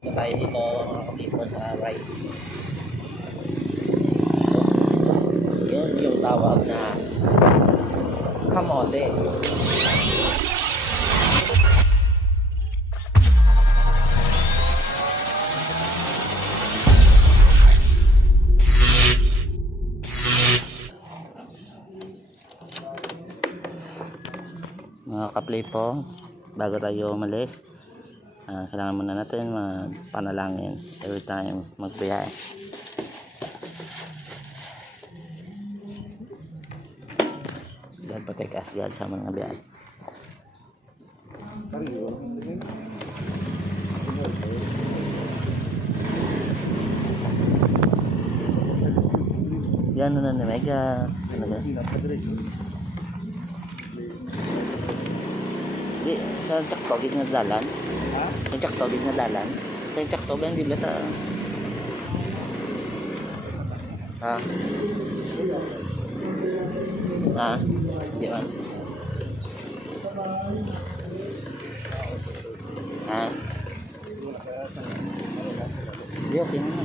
Ito tayo dito mga kapipo sa right. Yun yung tawag na kamote. Mga kaplipo, bago tayo umalis, kailangan muna natin magpanalangin every time magbiyahe. God protect us, God, sa mga biyahe. Yan na ni Mega. Di, sa Tsaktogit nga dalan. Sa Tsaktogit nga dalan. Sa Tsaktogit hindi ba sa... Ha? Ha? Di man? Ha? Di, okay na.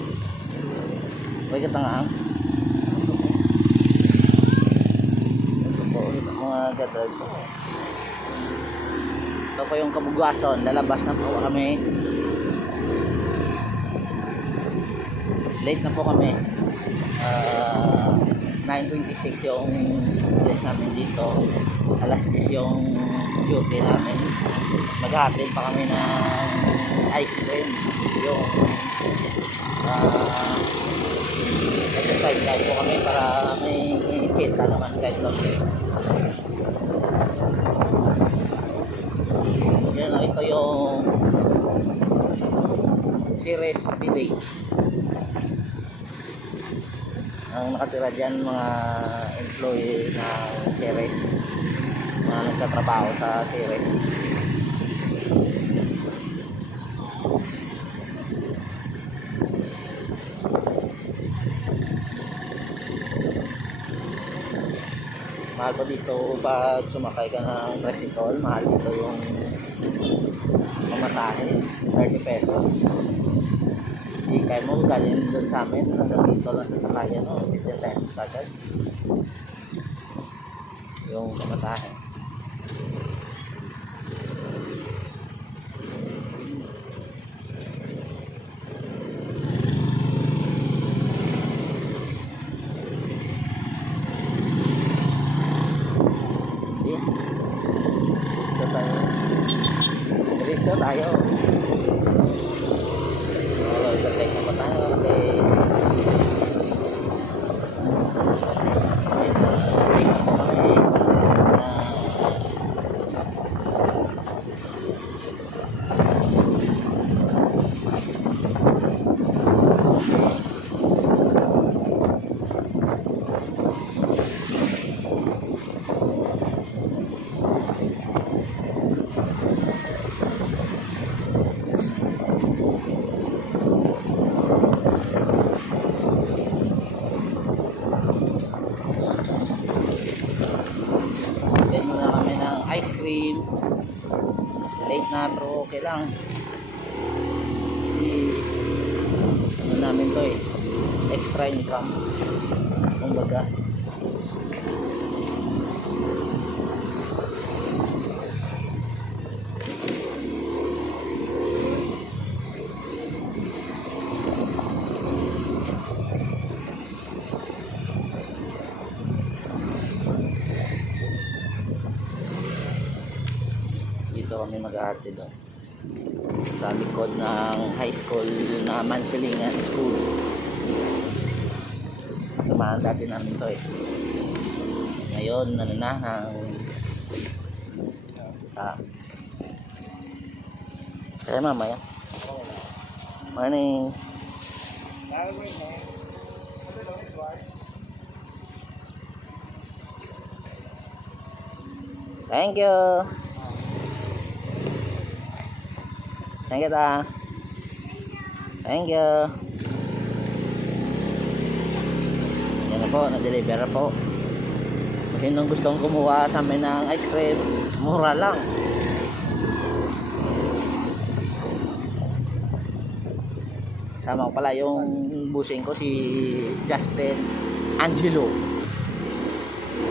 Huwag ka tangang. Ito po, mga gadrag po. Ito po yung Kabugason, lalabas na po kami. Late na po kami. 9:26 yung place namin dito. Alas 10 yung duty namin. Maghahatid pa kami ng ice cream. Yung exercise guide po kami para may kita naman kahit lang. Yan, ito yung Ceres Village. Ang nakatira dyan mga employee ng Ceres na nagtatrabaho sa Ceres. Mahal po dito pag sumakay ka ng tricycle, mahal dito yung pamasahe, 30 pesos. Hindi kayo mo galing doon sa amin, hanggang dito lang sa sakayan, no? 15 pesos agad yung pamasahe. Dito tayo. Gatay na pa tayo kasi ice cream. Late na pero okay lang. Ano namin to eh, extra income kumbaga. Dito kami mag-aarte doon sa likod ng high school na Mansilingan School. Samahan dati namin to eh. Ngayon nananahang kaya mamaya morning. Thank you. Thank you ta. Thank you. Yan na po, na-deliver na po. Sinong gustong kumuha sa amin ng ice cream, mura lang. Sama ko pala yung busing ko si Justin Angelo.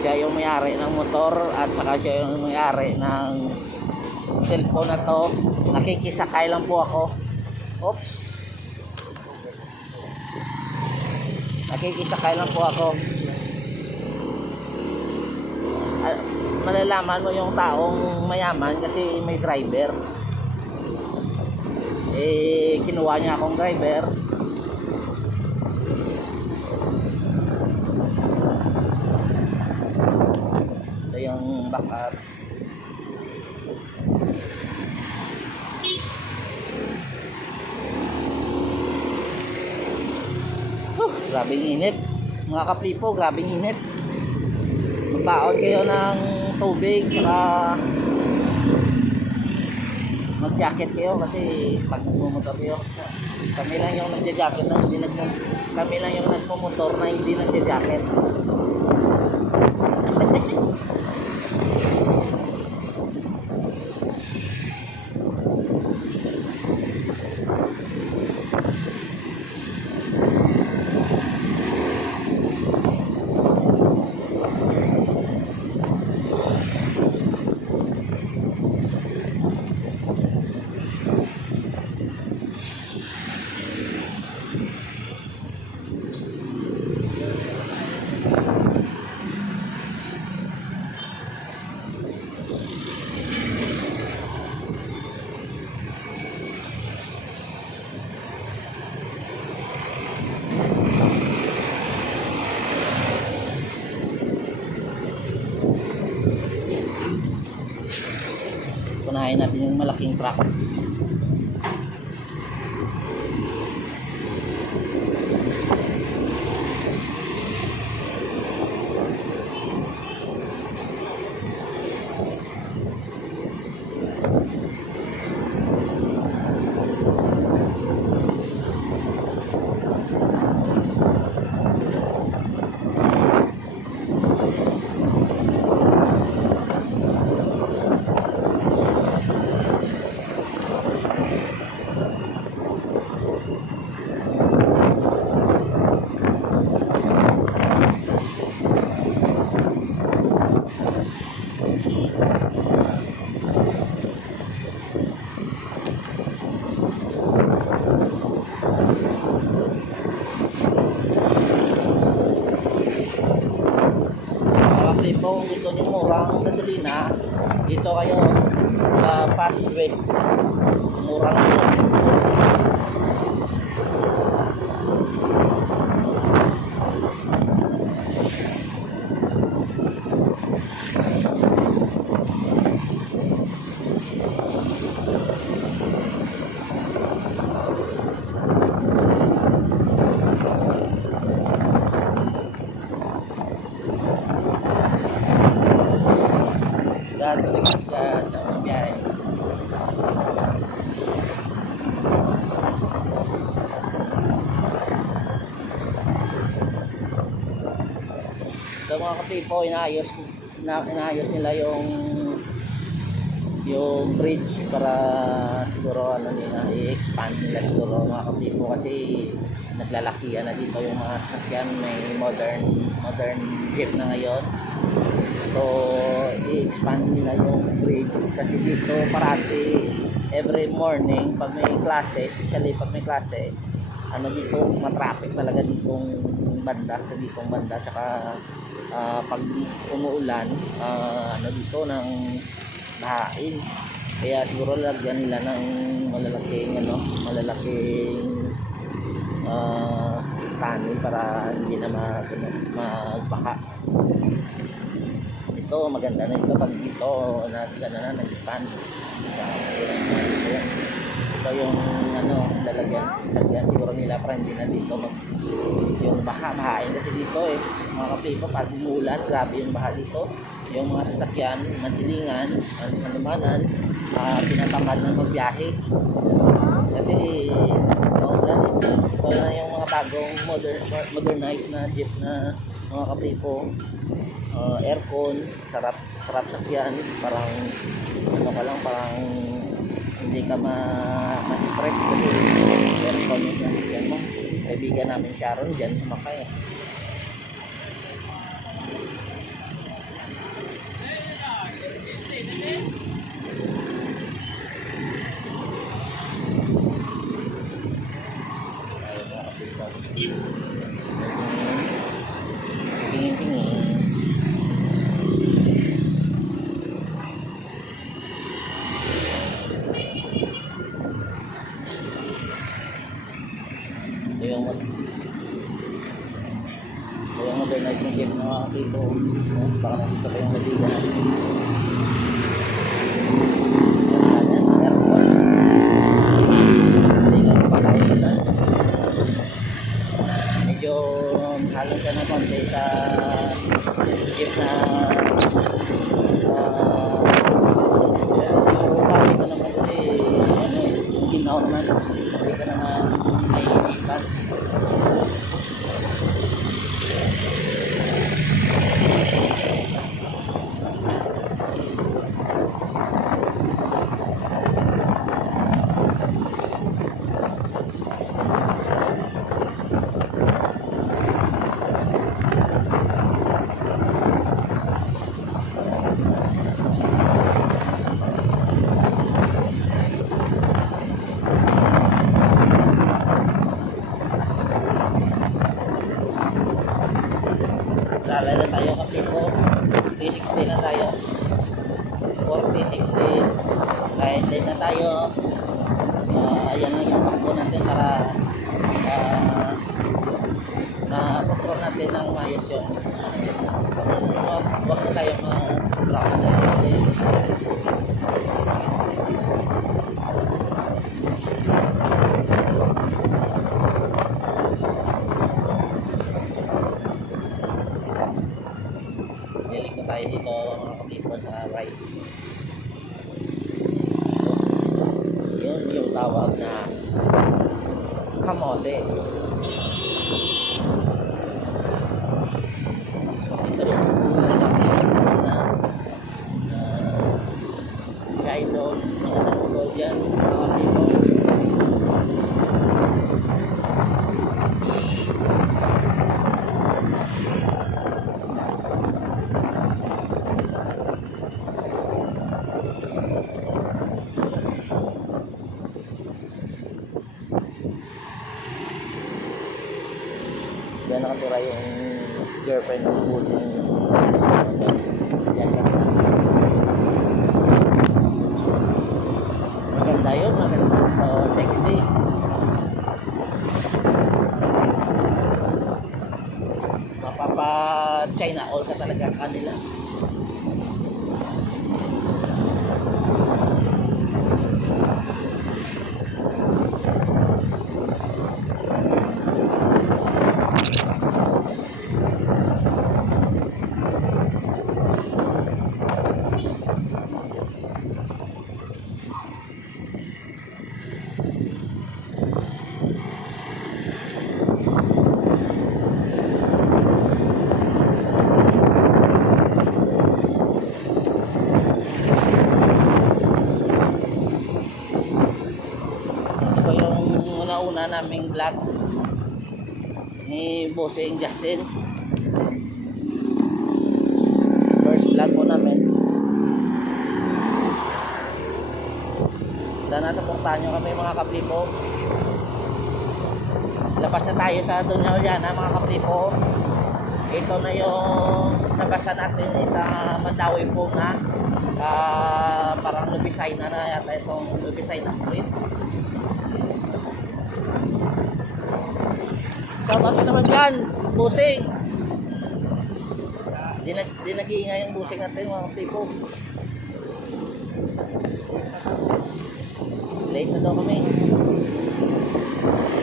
Siya yung may-ari ng motor at saka siya yung may-ari ng cellphone na to. Nakikisakay lang po ako. Oops. Nakikisakay lang po ako. Malalaman mo yung taong mayaman kasi may driver. Kinuha niya akong driver. Ito yung backup. Grabing init mga kapipo, grabing init. Magbaon kayo ng tubig saka mag-jacket kayo kasi pag nagmumotor kayo, kami lang yung nagja-jacket na hindi kami lang yung nagmumotor na hindi nagja-jacket. Punahin natin yung malaking truck. Kung gusto nyo murang gasolina, dito kayo sa Fast West. Mura lang yan. Sa biyahe. So mga kapipo, inaayos nila yung bridge para siguro nila i-expand nila siguro mga kapipo kasi naglalakihan na dito yung mga sasakyan, may modern jeep na ngayon. So i-expand nila yung bridge kasi dito parati every morning pag may klase, especially pag may klase, dito matraffic talaga ditong banda, saka pag umuulan, dito ng bahain, kaya siguro lagyan nila ng malalaking tunnel para hindi na magbaha. Ito maganda na ito pag dito nag-expand. Ito yung lalagyan siguro nila para hindi na dito yung bahain kasi dito mga kapipo pag umulan grabe yung baha dito, yung mga sasakyan masilingan, manumanan, tinatamad na magbiyahe kasi maulan. Ito na yung mga bagong modernized na jeep na mga kapipo, aircon, sarap sakyan, parang parang hindi ka ma-stress kasi aircon yung sakyan mo. namin Sharon dyan sumakay. Ayun mga kapipo. Tingin-tingin. Ito yung modernized na jeep ng mga kapipo. Baka nakita pa yung naliga. Medyo halong siya na konti sa jeep na bali ko naman kasi yung ginaw naman hindi ka naman naiinitan. Lalay na tayo kapipo. 60-60 na tayo. 40-60. Kahit late na tayo. Ayan lang yung pakbo natin para ma-control natin ng maayos yun. Huwag na tayo ma-block natin. Lilik na tayo dito mga kapipo sa right. Yun yung tawag na kamote. Ito rin na Shiloh, magandang school dyan mga kapipo. Diyan nakatira yung girlfriend ng Busing. Yan lang. Maganda yun, maganda. So, sexy. Mapapa-China all ka talaga kanila. Una naming vlog ni Bossing Justin, first vlog po namin. Sana supportahan nyo kami mga kapipo. Labas na tayo sa Doña Juliana mga kapipo. Ito na yung nabasa natin sa Mandawi po na parang Lubisay na yata itong Lubisay na street. Shoutout ka naman dyan, Busing. Di nag-iingay yung Busing natin mga kapipo. Late na daw kami.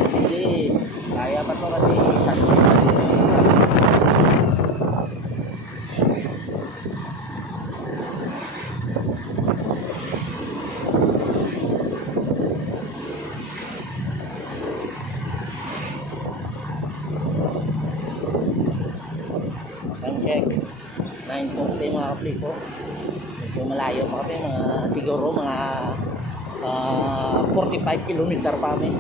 Hindi, kaya pa to kasi Sunday. Check 9.40 mga kapipo. Medyo malayo pa kami, siguro mga 45 kilometer pa kami.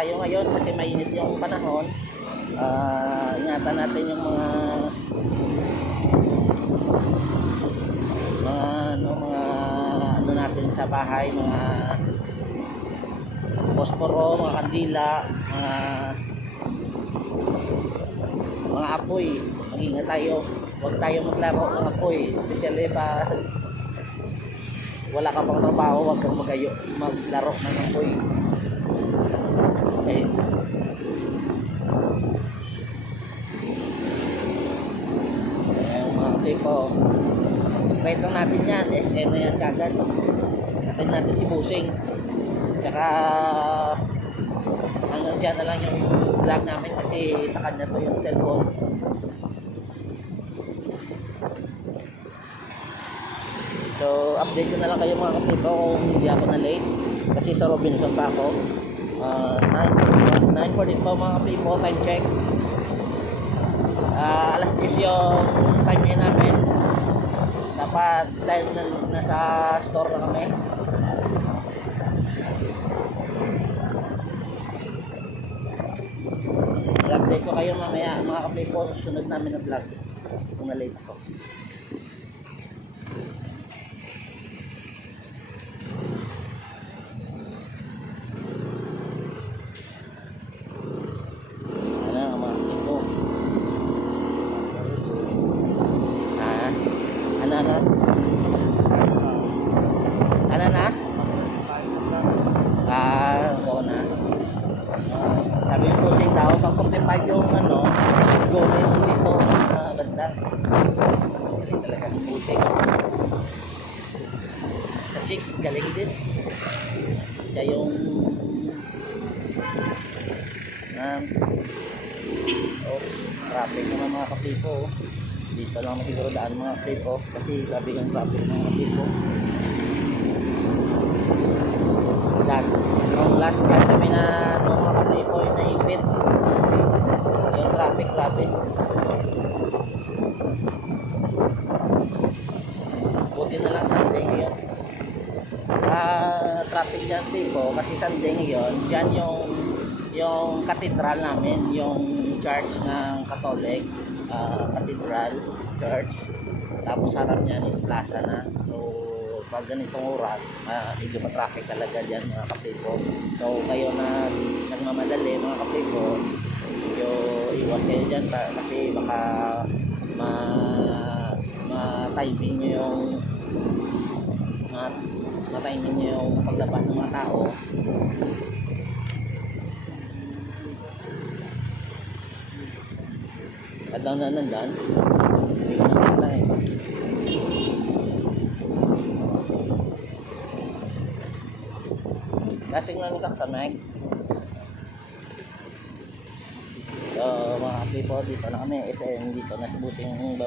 tayo ngayon kasi mainit yung panahon. Ingatan natin yung mga ano natin sa bahay, mga posporo, mga kandila, mga apoy. Mag-ingat tayo, huwag tayo maglaro ng apoy, especially pa wala ka pang trabaho, huwag kang maglaro ng apoy. Okay. Ayun mga tipo, straight lang natin yan, SM na yan kagad. Natin natin si Busing, tsaka hanggang dyan na lang yung vlog namin kasi sa kanya to yung cellphone. So update ko na lang kayo mga kapito kung hindi ako na late kasi sa Robinson pa ako. 9:42 mga kapito, time check. Alas 10 yung time niya namin. Dapat dahil nasa store na kami. I-update ko kayo mamaya mga kapito sa susunod namin na vlog kung na late ako. Ano na? Oo na. Sabi yung Busing daw, pag 45 yung goal yung dito na banda. Galing talaga ng Busing. Sa chicks, galing din. Siya yung traffic naman mga kapipo. Dito lang siguro daan mga kapipo kasi grabe yung traffic mga kapipo. Nung last year kami na nung mga kapipo yung naipit yung traffic grabe. Buti na lang Sunday ngayon. Traffic dyan tipo kasi Sunday ngayon dyan yung katedral namin, yung church ng Catholic, Cathedral Church. Tapos harap niyan is plaza na. So pag ganitong oras, medyo pa-traffic talaga dyan mga kapipo. So kayo na nagmamadali mga kapipo, medyo iwas kayo dyan kasi baka ma-timing nyo yung ma-timing nyo yung paglabas ng mga tao. Adang na nandan, hindi ko nakita eh. Lasing lang ka sa mic. So mga kapipo, dito na kami. SM dito na si Busing